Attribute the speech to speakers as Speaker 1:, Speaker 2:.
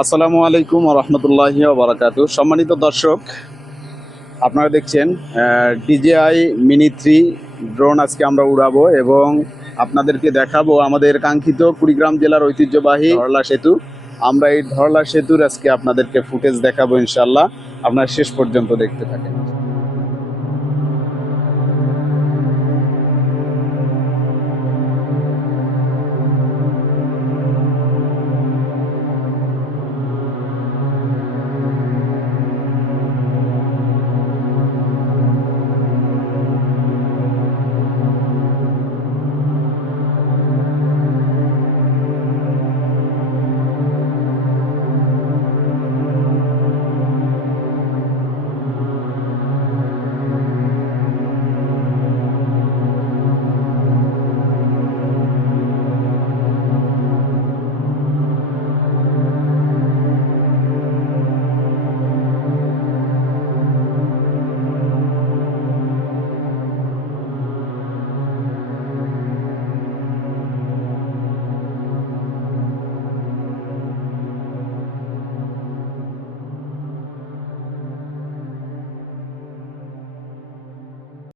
Speaker 1: আসসালামু আলাইকুম রহমতুল্লাহ বারাকাত সম্মানিত দর্শক, আপনারা দেখছেন ডিজেআই মিনি থ্রি ড্রোন আজকে আমরা উড়াবো এবং আপনাদেরকে দেখাবো আমাদের কাঙ্ক্ষিত কুড়িগ্রাম জেলার ঐতিহ্যবাহী ধরলা সেতু। আমরা এই ধরলা সেতুর আজকে আপনাদেরকে ফুটেজ দেখাবো ইনশাল্লাহ আপনারা শেষ পর্যন্ত দেখতে থাকেন।